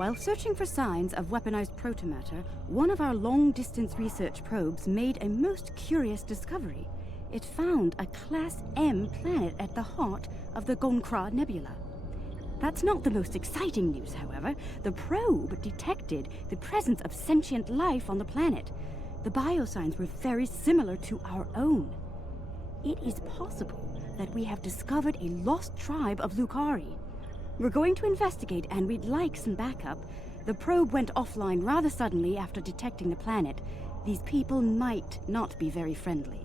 While searching for signs of weaponized protomatter, one of our long-distance research probes made a most curious discovery. It found a Class M planet at the heart of the Gonkra Nebula. That's not the most exciting news, however. The probe detected the presence of sentient life on the planet. The biosigns were very similar to our own. It is possible that we have discovered a lost tribe of Lucari. We're going to investigate, and we'd like some backup. The probe went offline rather suddenly after detecting the planet. These people might not be very friendly.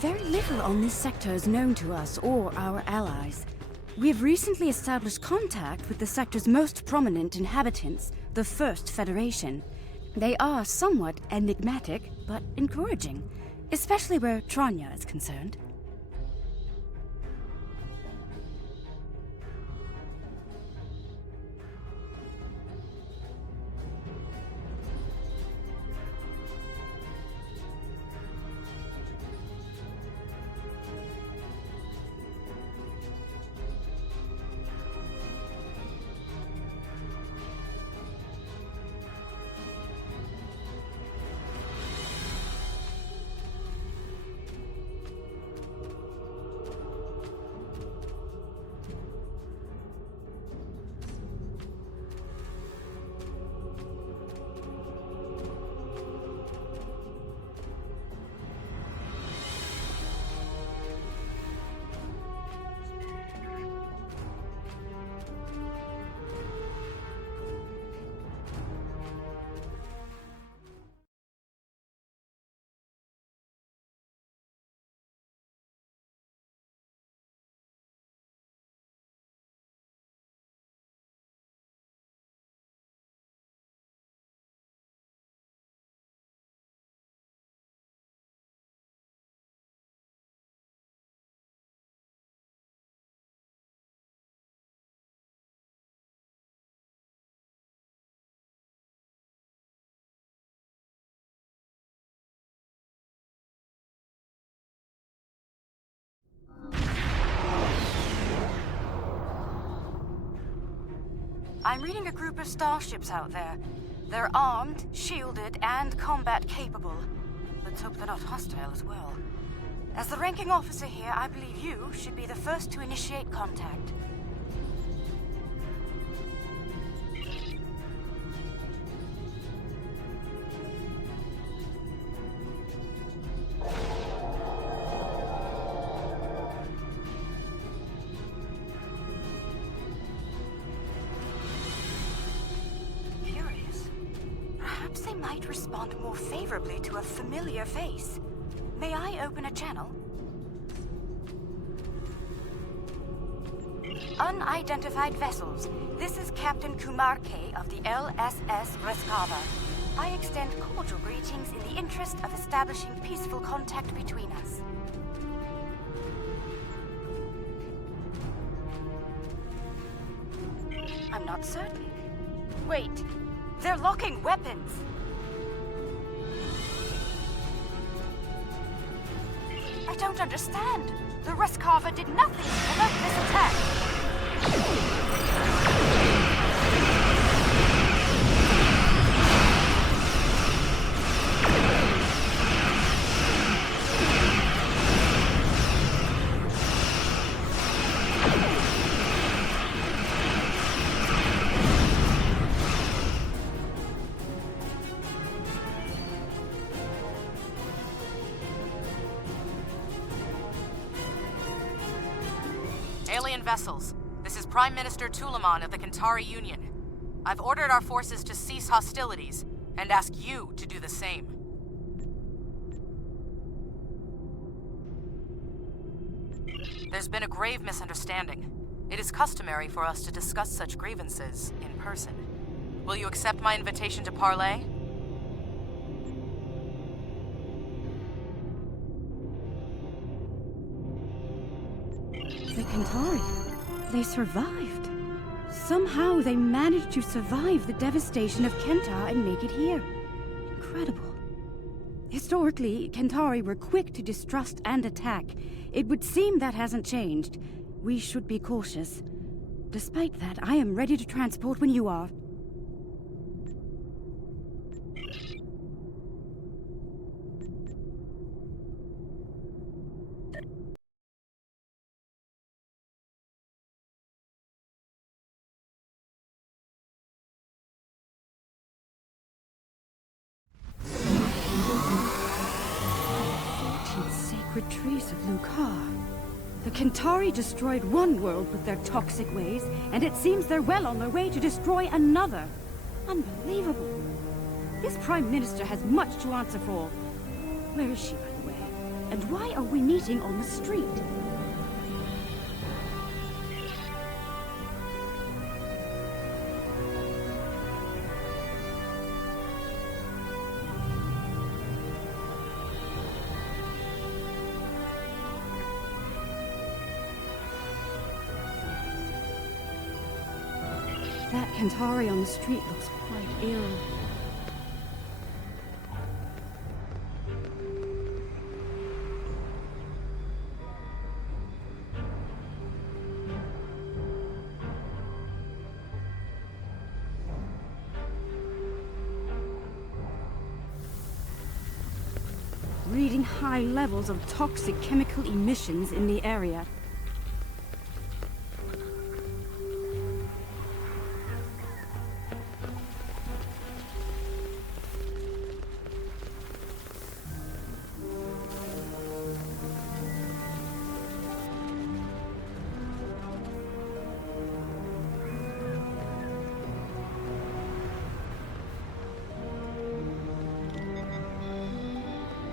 Very little on this sector is known to us or our allies. We have recently established contact with the sector's most prominent inhabitants, the First Federation. They are somewhat enigmatic, but encouraging, especially where Tranya is concerned. I'm reading a group of starships out there. They're armed, shielded, and combat capable. Let's hope they're not hostile as well. As the ranking officer here, I believe you should be the first to initiate contact. Perhaps they might respond more favorably to a familiar face. May I open a channel? Unidentified vessels. This is Captain Kumar K. of the LSS Reskava. I extend cordial greetings in the interest of establishing peaceful contact between us. I'm not certain. Wait. They're locking weapons! I don't understand. The Reskava did nothing to provoke this attack. Alien vessels. This is Prime Minister Tulaman of the Kantari Union. I've ordered our forces to cease hostilities and ask you to do the same. There's been a grave misunderstanding. It is customary for us to discuss such grievances in person. Will you accept my invitation to parley? The Kantari. They survived. Somehow they managed to survive the devastation of Kentar and make it here. Incredible. Historically, Kantari were quick to distrust and attack. It would seem that hasn't changed. We should be cautious. Despite that, I am ready to transport when you are. Sacred trees of Lucar. The Kantari destroyed one world with their toxic ways, and it seems they're well on their way to destroy another. Unbelievable. This Prime Minister has much to answer for. Where is she, by the way? And why are we meeting on the street? That Kentari on the street looks quite ill. Reading high levels of toxic chemical emissions in the area.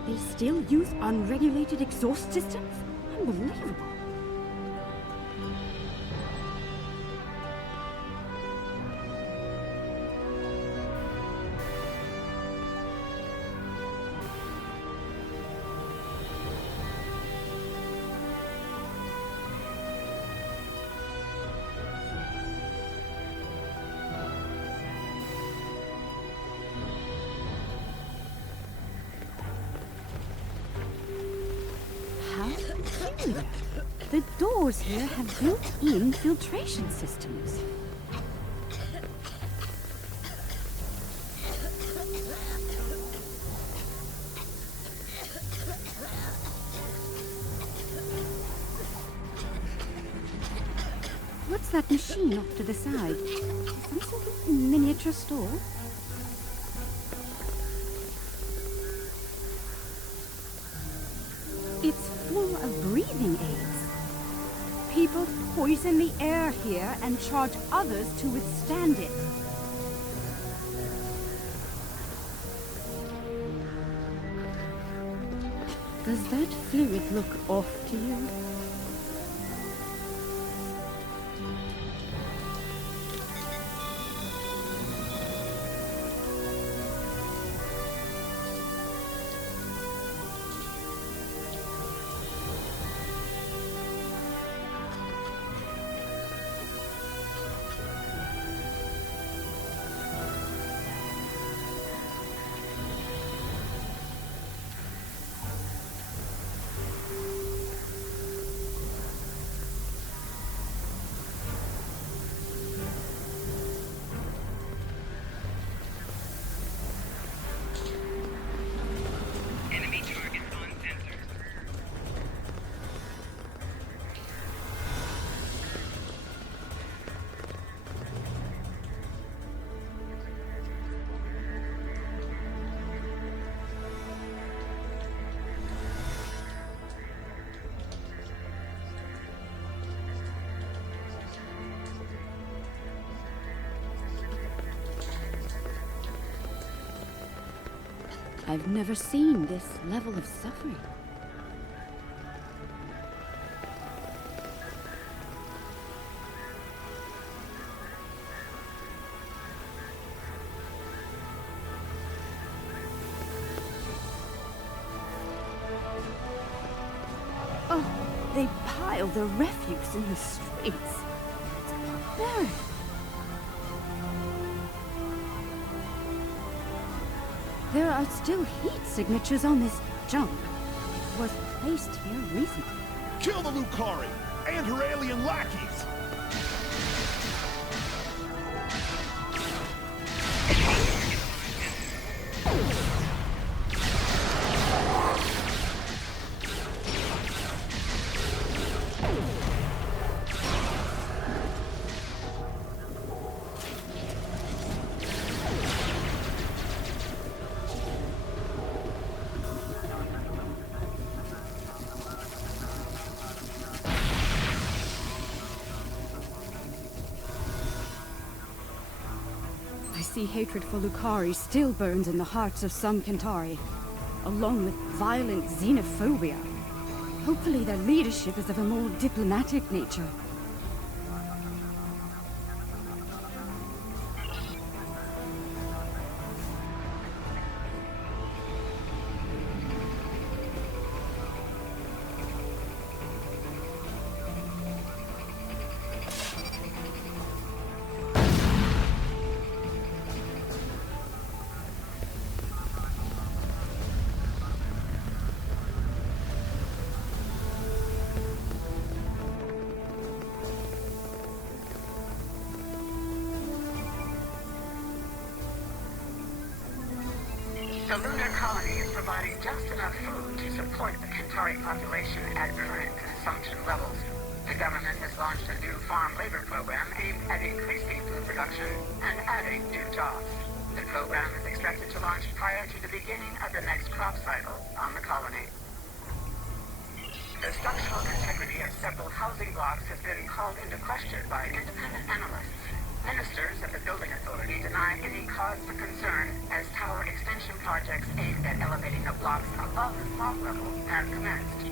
They still use unregulated exhaust systems? Unbelievable. The doors here have built-in filtration systems. What's that machine off to the side? Some sort of miniature store? It's full of breathing aids. People poison the air here and charge others to withstand it. Does that fluid look off to you? I've never seen this level of suffering. Oh, they pile their refuse in the streets. It's barbaric. There are still heat signatures on this junk. It was placed here recently. Kill the Lucari and her alien lackeys! I see hatred for Lucari still burns in the hearts of some Kentari. along with violent xenophobia. Hopefully their leadership is of a more diplomatic nature. The lunar colony is providing just enough food to support the Kentari population at current consumption levels. The government has launched a new farm labor program aimed at increasing food production and adding new jobs. The program is expected to launch prior to the beginning of the next crop cycle on the colony. The structural integrity of several housing blocks has been called into question by independent analysts. Ministers of the building authority deny any cause for concern as tower extension projects aimed at elevating the blocks above the smog level have commenced.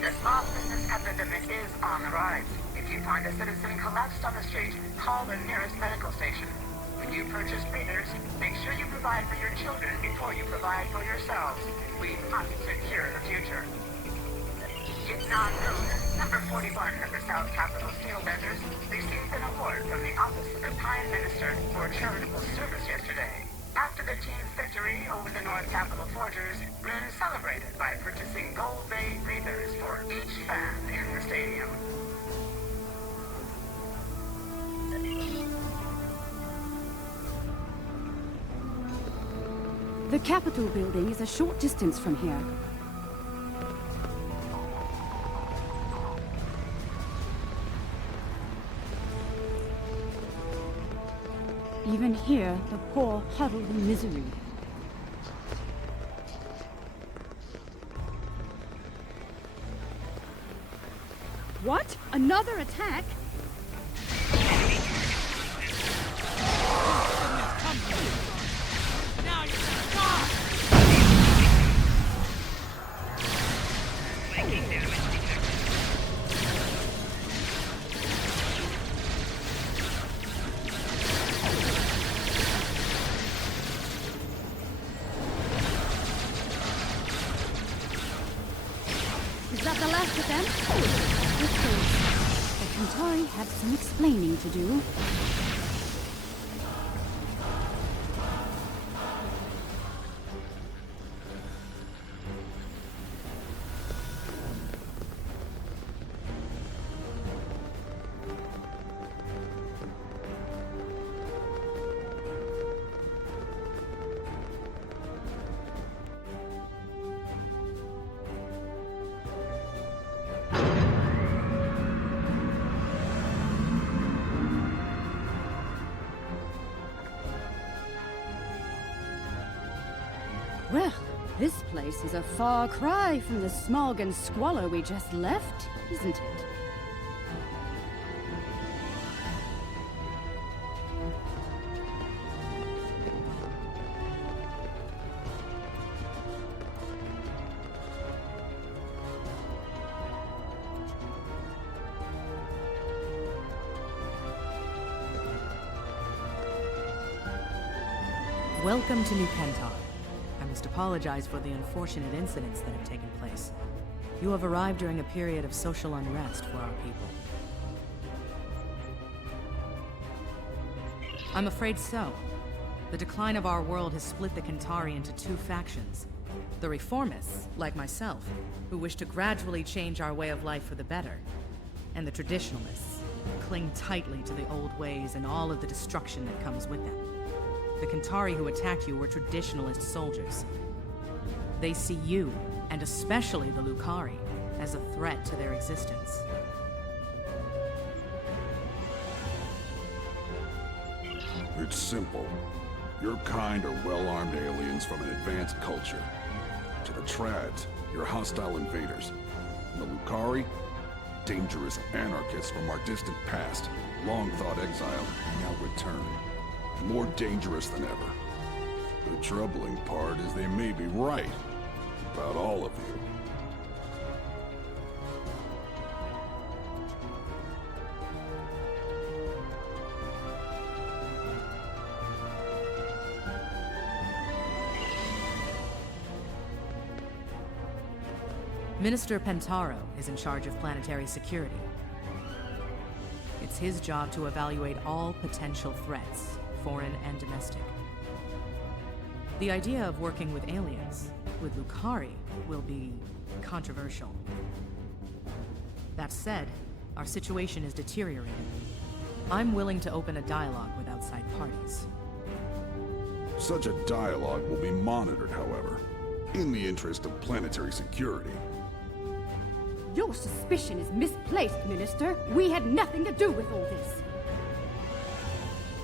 The smog business epidemic is on the rise. If you find a citizen collapsed on the street, call the nearest medical station. When you purchase breeders, make sure you provide for your children before you provide for yourselves. We must secure the future. It's not noon. Number 41 of the South Capitol Steel Vendors received an award from the Office of the Prime Minister for charitable service yesterday. After the team's victory over the North Capitol Forgers, Bryn celebrated by purchasing gold bay breathers for each fan in the stadium. The Capitol building is a short distance from here. Even here, the poor huddle in misery. What? Another attack? Now you're gonna die! Is that the last of them? It is. The Kentari have some explaining to do. Well, this place is a far cry from the smog and squalor we just left, isn't it? Welcome to New Kentar. I must apologize for the unfortunate incidents that have taken place. You have arrived during a period of social unrest for our people. I'm afraid so. The decline of our world has split the Kentari into two factions. The reformists, like myself, who wish to gradually change our way of life for the better. And the traditionalists, who cling tightly to the old ways and all of the destruction that comes with them. The Kentari who attacked you were traditionalist soldiers. They see you, and especially the Lucari, as a threat to their existence. It's simple. Your kind are well-armed aliens from an advanced culture. To the Trads, you're hostile invaders. And the Lucari, dangerous anarchists from our distant past, long thought exiled, now returned. More dangerous than ever. The troubling part is they may be right about all of you. Minister Pentaro is in charge of planetary security. It's his job to evaluate all potential threats, foreign and domestic. The idea of working with aliens, with Lukari, will be controversial. That said, our situation is deteriorating. I'm willing to open a dialogue with outside parties. Such a dialogue will be monitored, however, in the interest of planetary security. Your suspicion is misplaced, Minister. We had nothing to do with all this.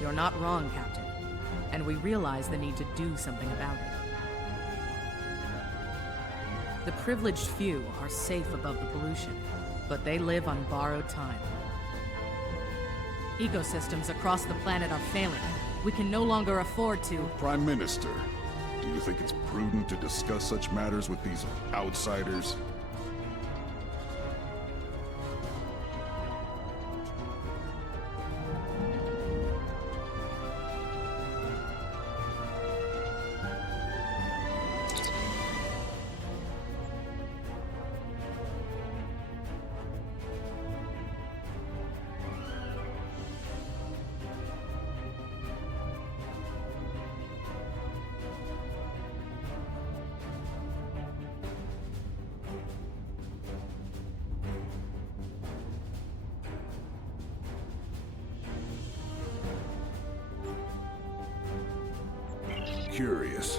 You're not wrong, Captain. And we realize the need to do something about it. The privileged few are safe above the pollution, but they live on borrowed time. Ecosystems across the planet are failing. We can no longer afford to... Prime Minister, do you think it's prudent to discuss such matters with these outsiders? Curious.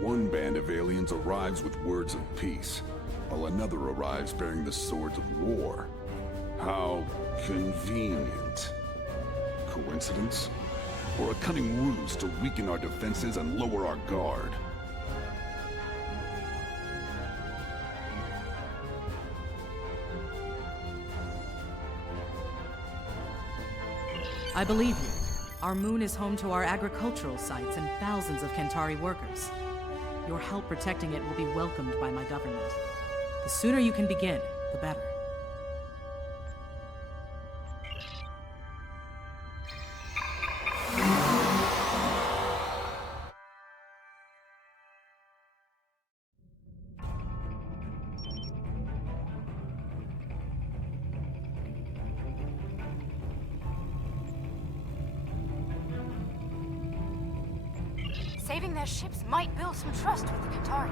One band of aliens arrives with words of peace, while another arrives bearing the swords of war. How convenient. Coincidence? Or a cunning ruse to weaken our defenses and lower our guard? I believe you. Our moon is home to our agricultural sites and thousands of Kentari workers. Your help protecting it will be welcomed by my government. The sooner you can begin, the better. Saving their ships might build some trust with the Kentari.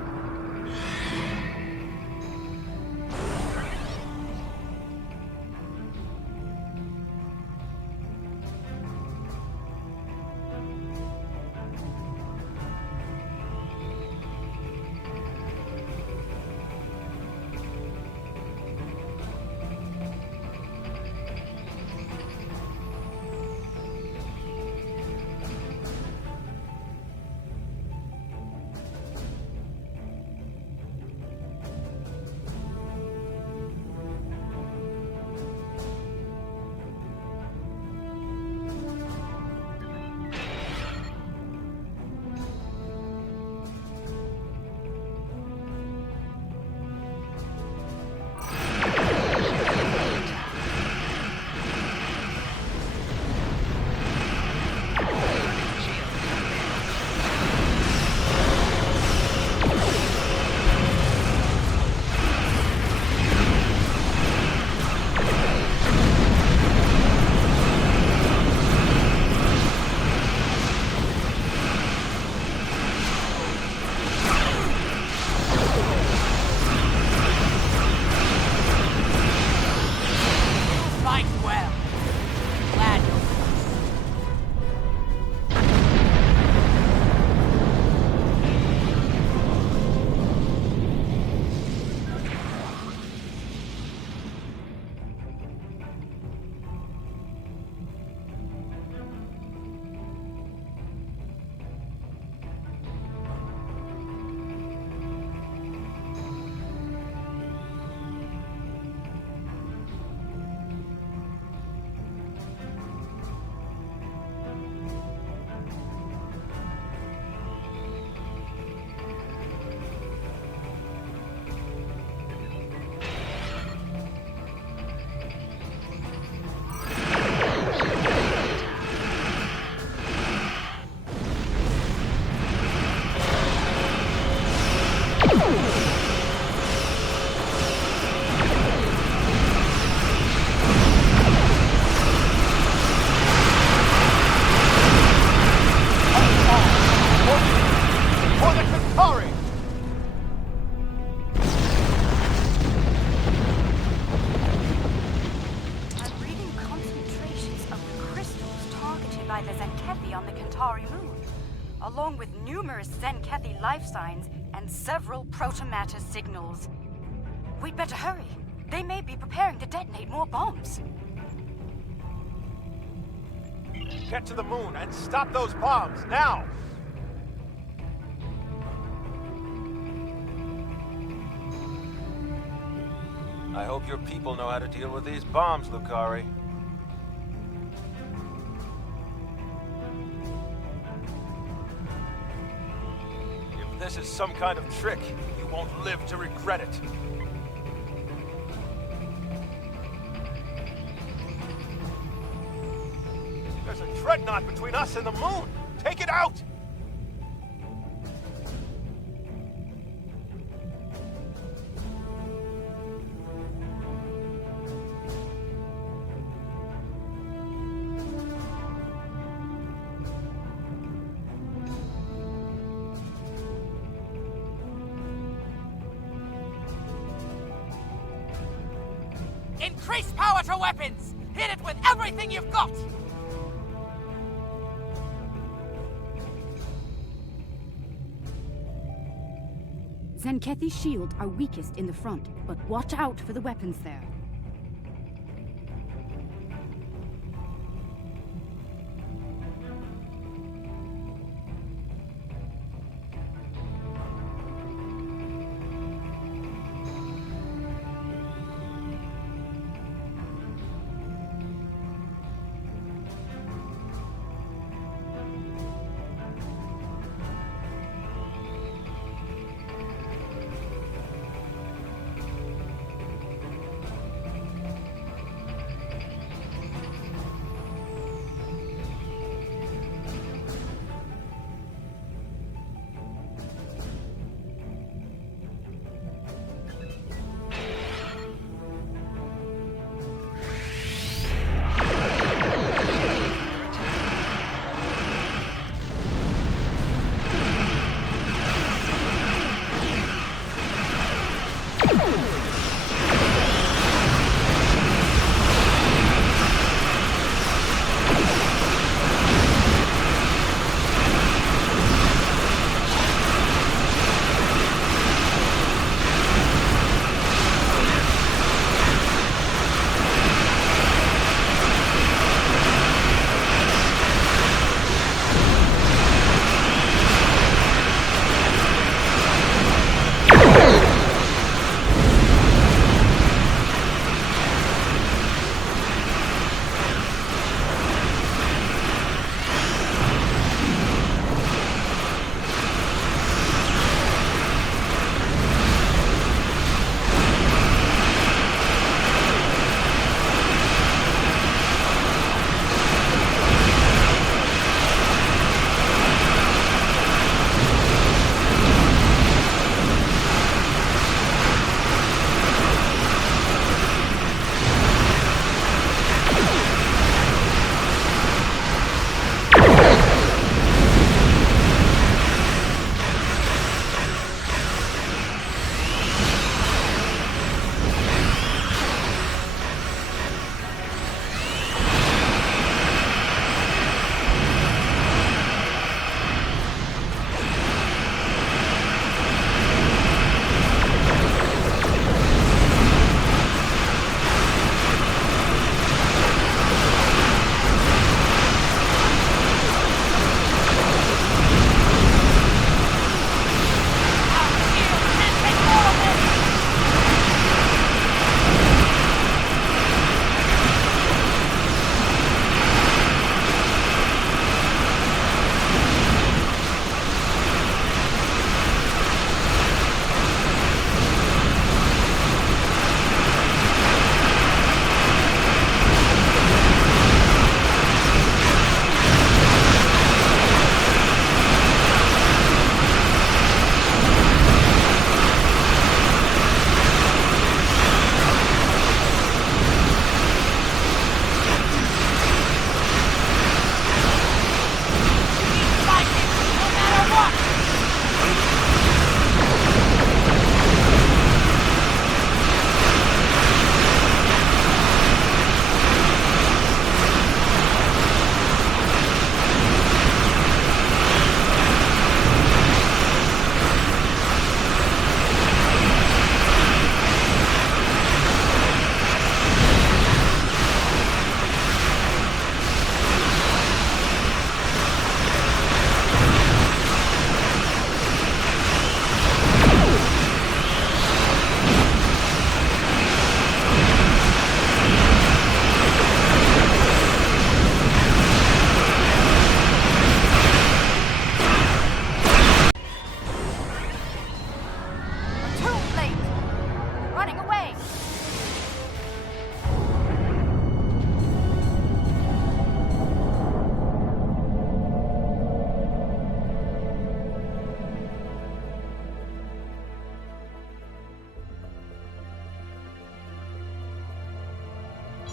Centauri moon, along with numerous Zenkethi life signs and several protomatter signals. We'd better hurry. They may be preparing to detonate more bombs. Get to the moon and stop those bombs, now! I hope your people know how to deal with these bombs, Lucari. If this is some kind of trick, you won't live to regret it. There's a dreadnought between us and the moon! Take it out! Increase power to weapons! Hit it with everything you've got! Zenkethi's shields are weakest in the front, but watch out for the weapons there.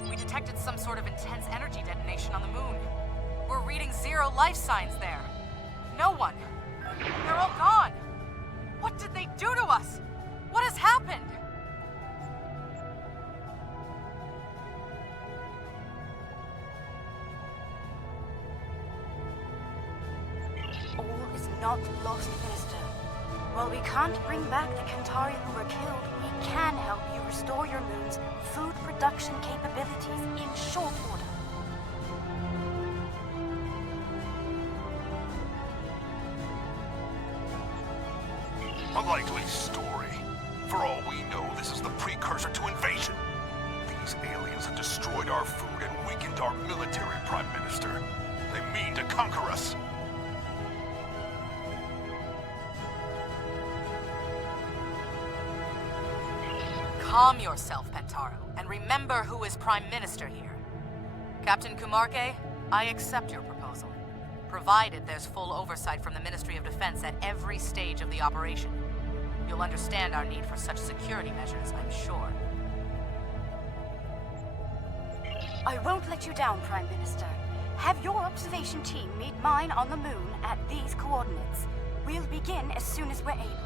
We detected some sort of intense energy detonation on the moon. We're reading 0 life signs there. No one. They're all gone. What did they do to us? What has happened? All is not lost, Minister. While we can't bring back the Kentari who were killed, we can help you restore your moon's food production capabilities in short order. A likely story. For all we know, this is the precursor to invasion. These aliens have destroyed our food and weakened our military, Prime Minister. They mean to conquer us. Calm yourself, Pentaro, and remember who is Prime Minister here. Captain Kumarke, I accept your proposal, provided there's full oversight from the Ministry of Defense at every stage of the operation. You'll understand our need for such security measures, I'm sure. I won't let you down, Prime Minister. Have your observation team meet mine on the moon at these coordinates. We'll begin as soon as we're able.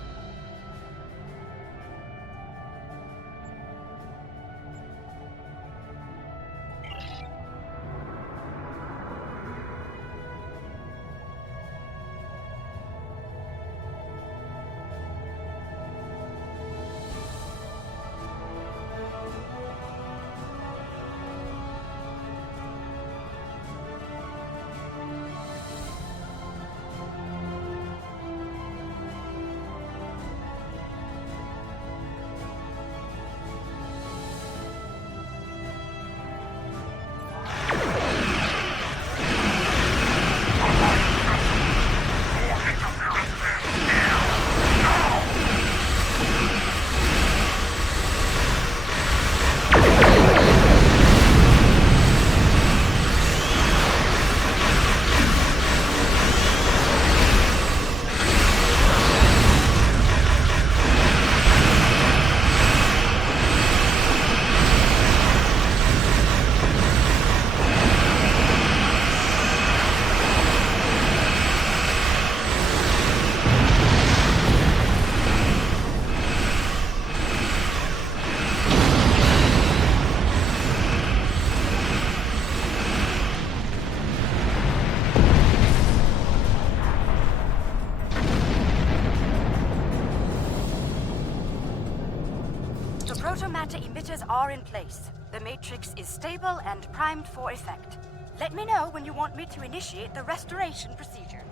Protomatter emitters are in place. The matrix is stable and primed for effect. Let me know when you want me to initiate the restoration procedure.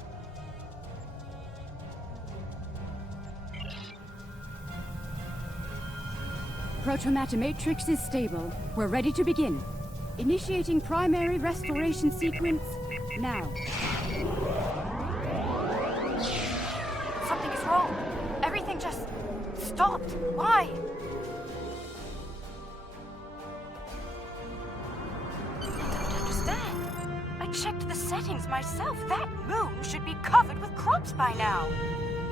Protomatter matrix is stable. We're ready to begin. Initiating primary restoration sequence now. Something is wrong. Everything just stopped. Why? I checked the settings myself. That moon should be covered with crops by now.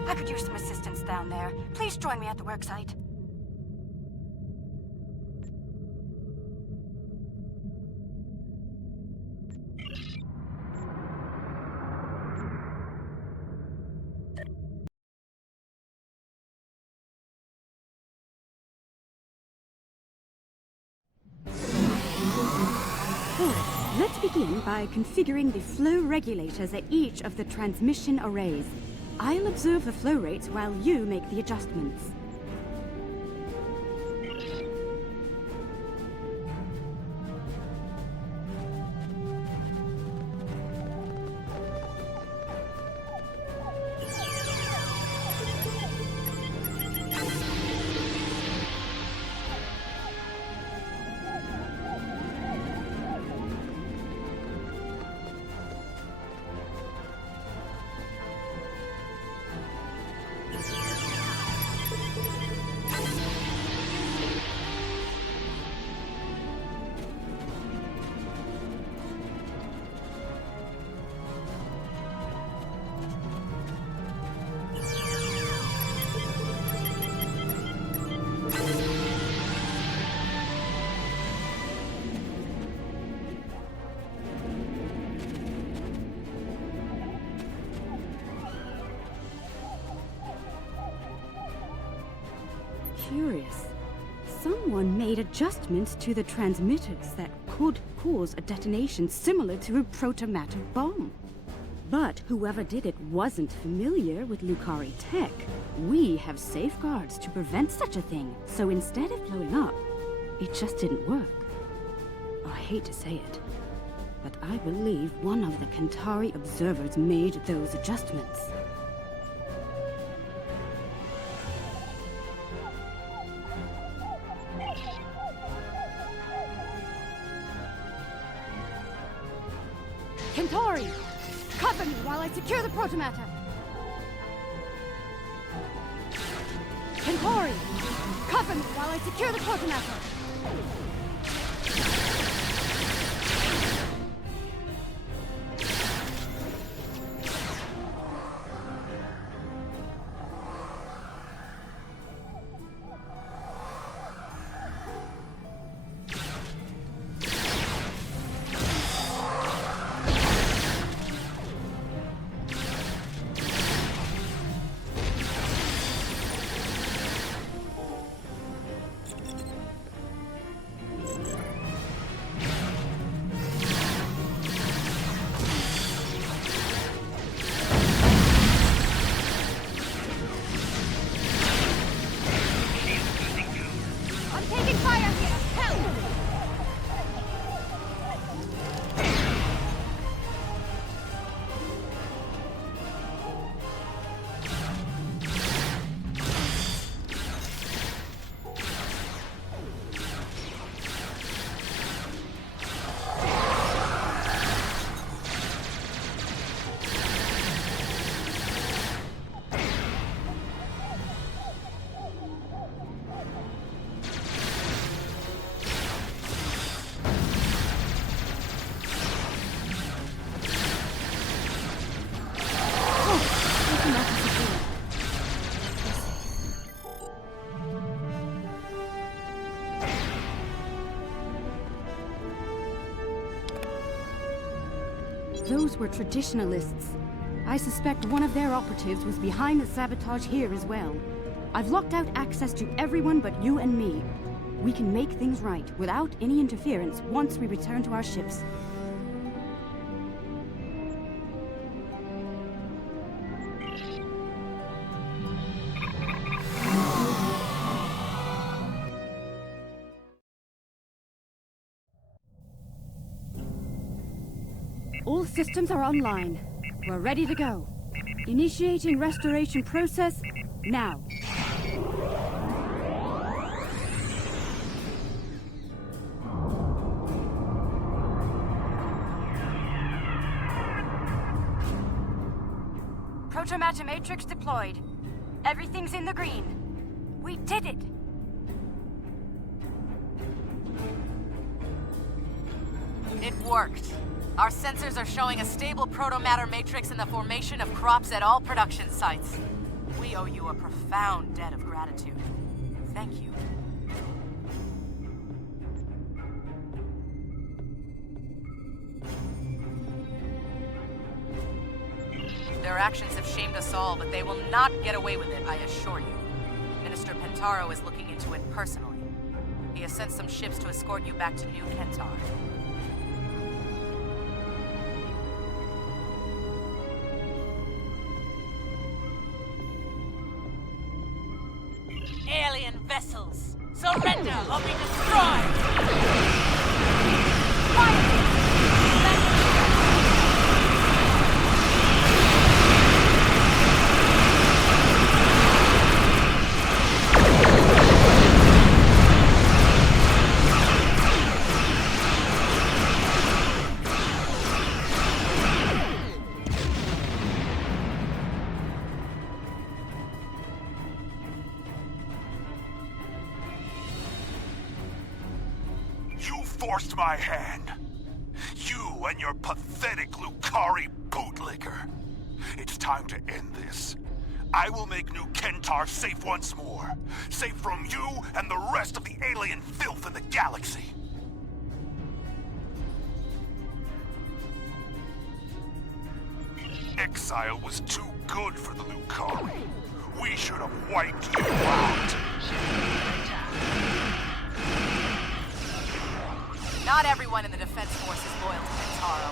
I could use some assistance down there. Please join me at the worksite. Let's begin by configuring the flow regulators at each of the transmission arrays. I'll observe the flow rates while you make the adjustments. curious. Someone made adjustments to the transmitters that could cause a detonation similar to a protomatter bomb. But whoever did it wasn't familiar with Lucari tech. We have safeguards to prevent such a thing, so instead of blowing up, it just didn't work. I hate to say it, but I believe one of the Kentari observers made those adjustments. Kentari! Cover me while I secure the protomatter! Kentari! Cover me while I secure the protomatter! Those were traditionalists. I suspect one of their operatives was behind the sabotage here as well. I've locked out access to everyone but you and me. We can make things right without any interference once we return to our ships. All systems are online. We're ready to go. Initiating restoration process now. Protomatter matrix deployed. Everything's in the green. We did it! It worked. Our sensors are showing a stable protomatter matrix in the formation of crops at all production sites. We owe you a profound debt of gratitude. Thank you. Their actions have shamed us all, but they will not get away with it, I assure you. Minister Pentaro is looking into it personally. He has sent some ships to escort you back to New Kentar. Alien vessels, surrender or be destroyed! Fire! Forced my hand. You and your pathetic Lucari bootlicker. It's time to end this. I will make New Kentar safe once more. Safe from you and the rest of the alien filth in the galaxy. Exile was too good for the Lucari. We should have wiped you out. Not everyone in the Defense Force is loyal to Kentaro.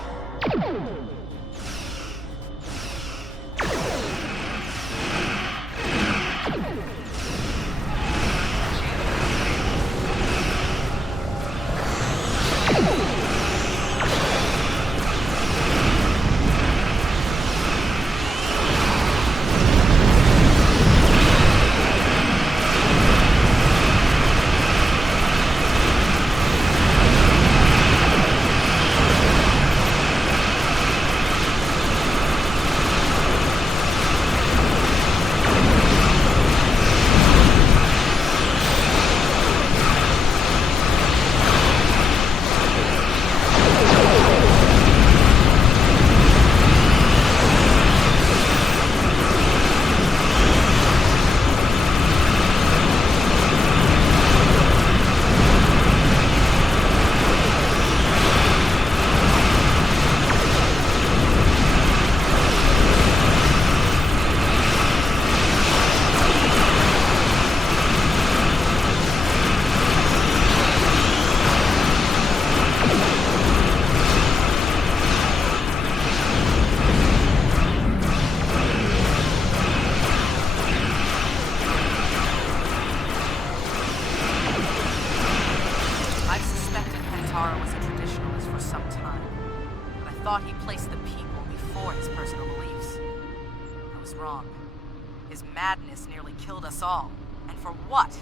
Madness nearly killed us all. And for what?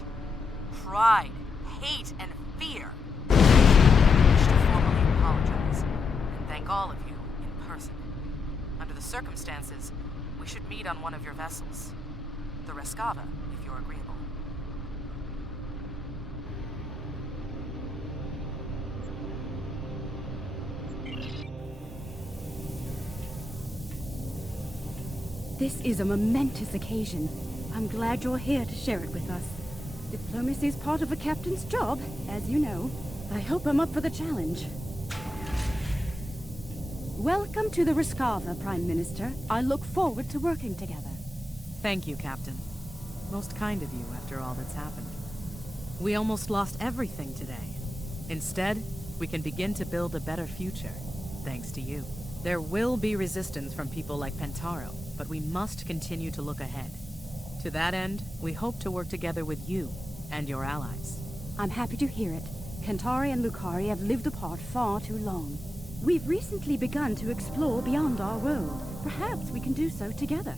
Pride, hate, and fear. I wish to formally apologize and thank all of you in person. Under the circumstances, we should meet on one of your vessels. The Rescava, if you're agreeable. This is a momentous occasion. I'm glad you're here to share it with us. Diplomacy is part of a captain's job, as you know. I hope I'm up for the challenge. Welcome to the Rescava, Prime Minister. I look forward to working together. Thank you, Captain. Most kind of you after all that's happened. We almost lost everything today. Instead, we can begin to build a better future, thanks to you. There will be resistance from people like Pentaro, but we must continue to look ahead. To that end, we hope to work together with you and your allies. I'm happy to hear it. Kentari and Lukari have lived apart far too long. We've recently begun to explore beyond our world. Perhaps we can do so together.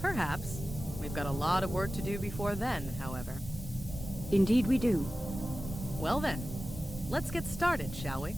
Perhaps. We've got a lot of work to do before then, however. Indeed we do. Well then, let's get started, shall we?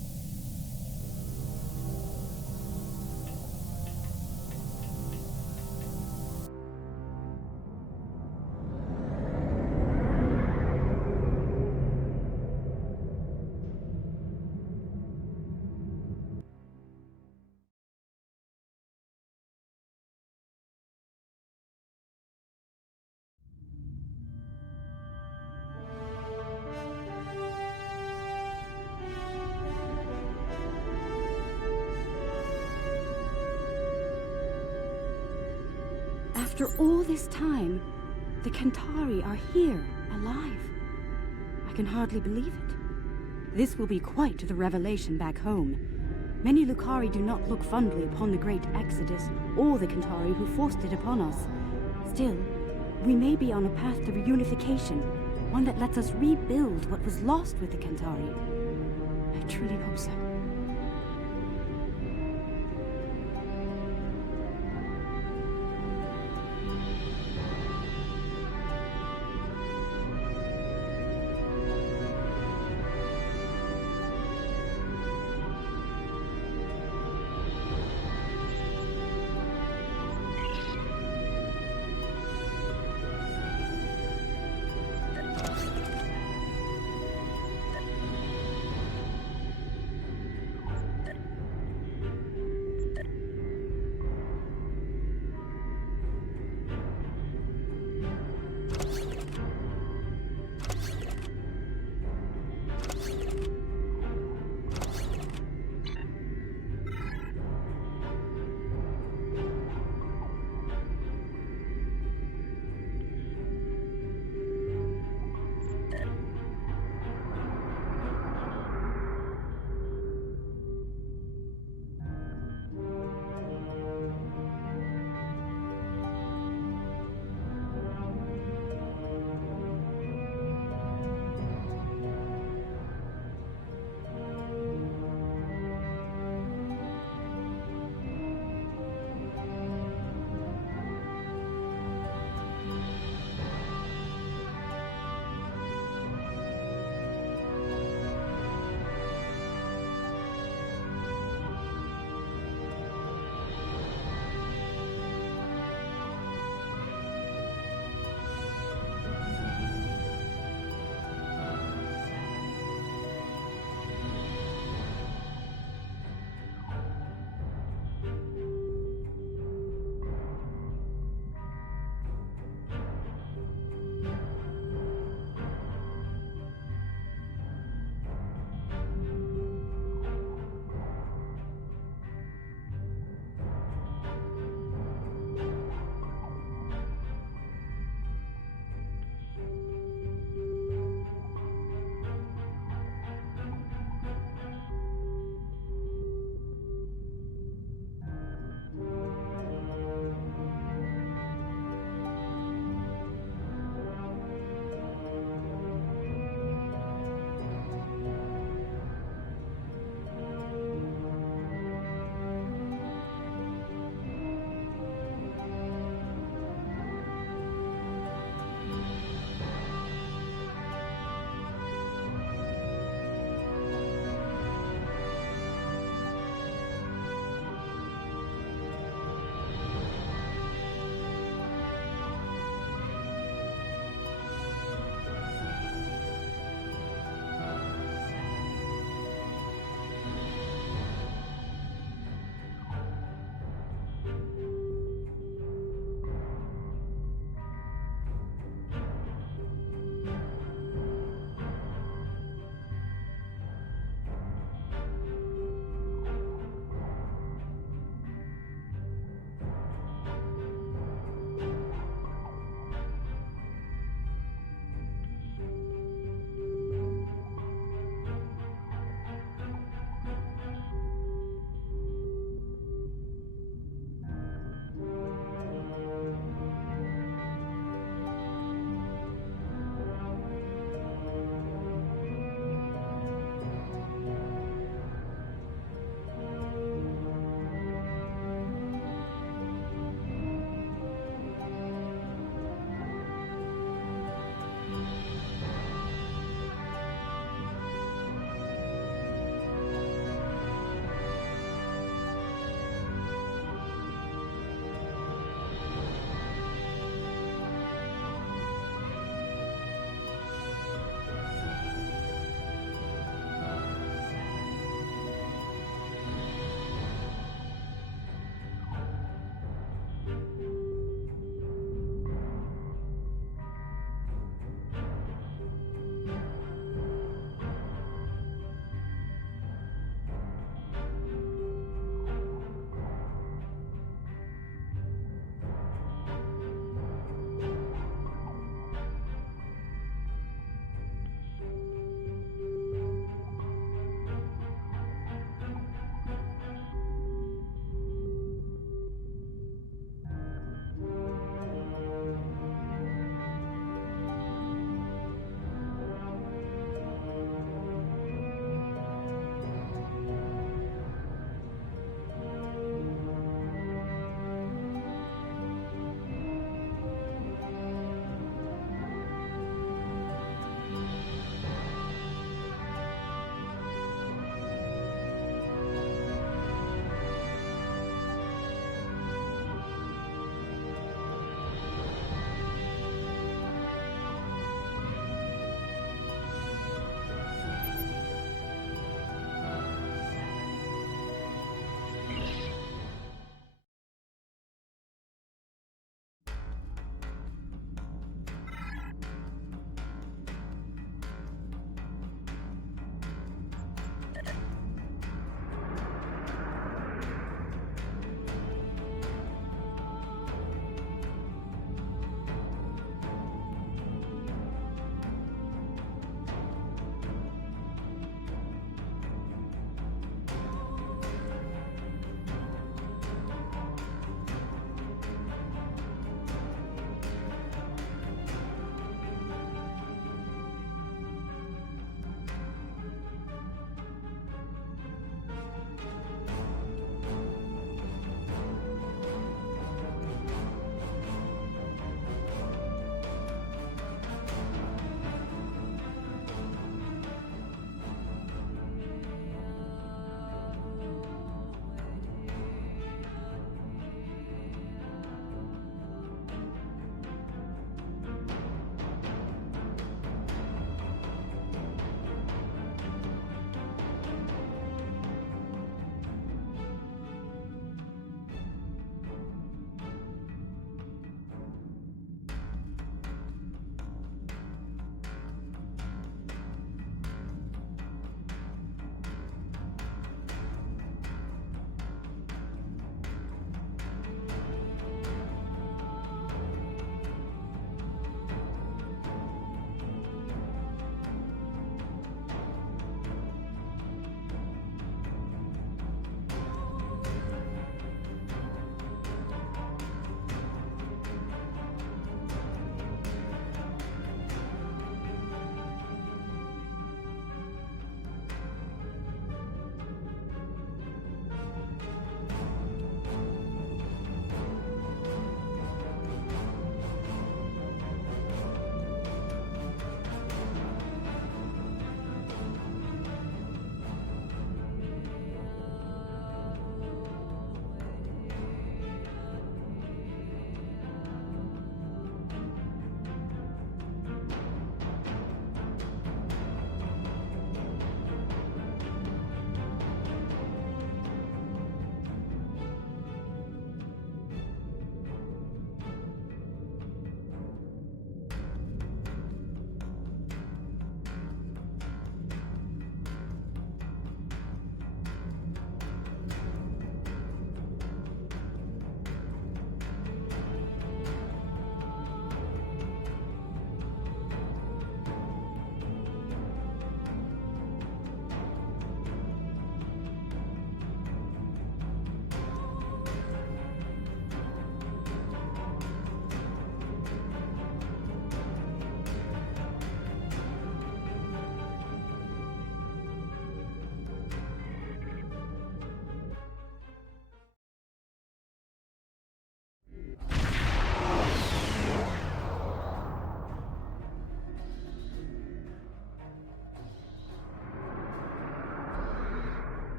After all this time, the Kentari are here, alive. I can hardly believe it. This will be quite the revelation back home. Many Lukari do not look fondly upon the great Exodus or the Kentari who forced it upon us. Still, we may be on a path to reunification, one that lets us rebuild what was lost with the Kentari. I truly hope so.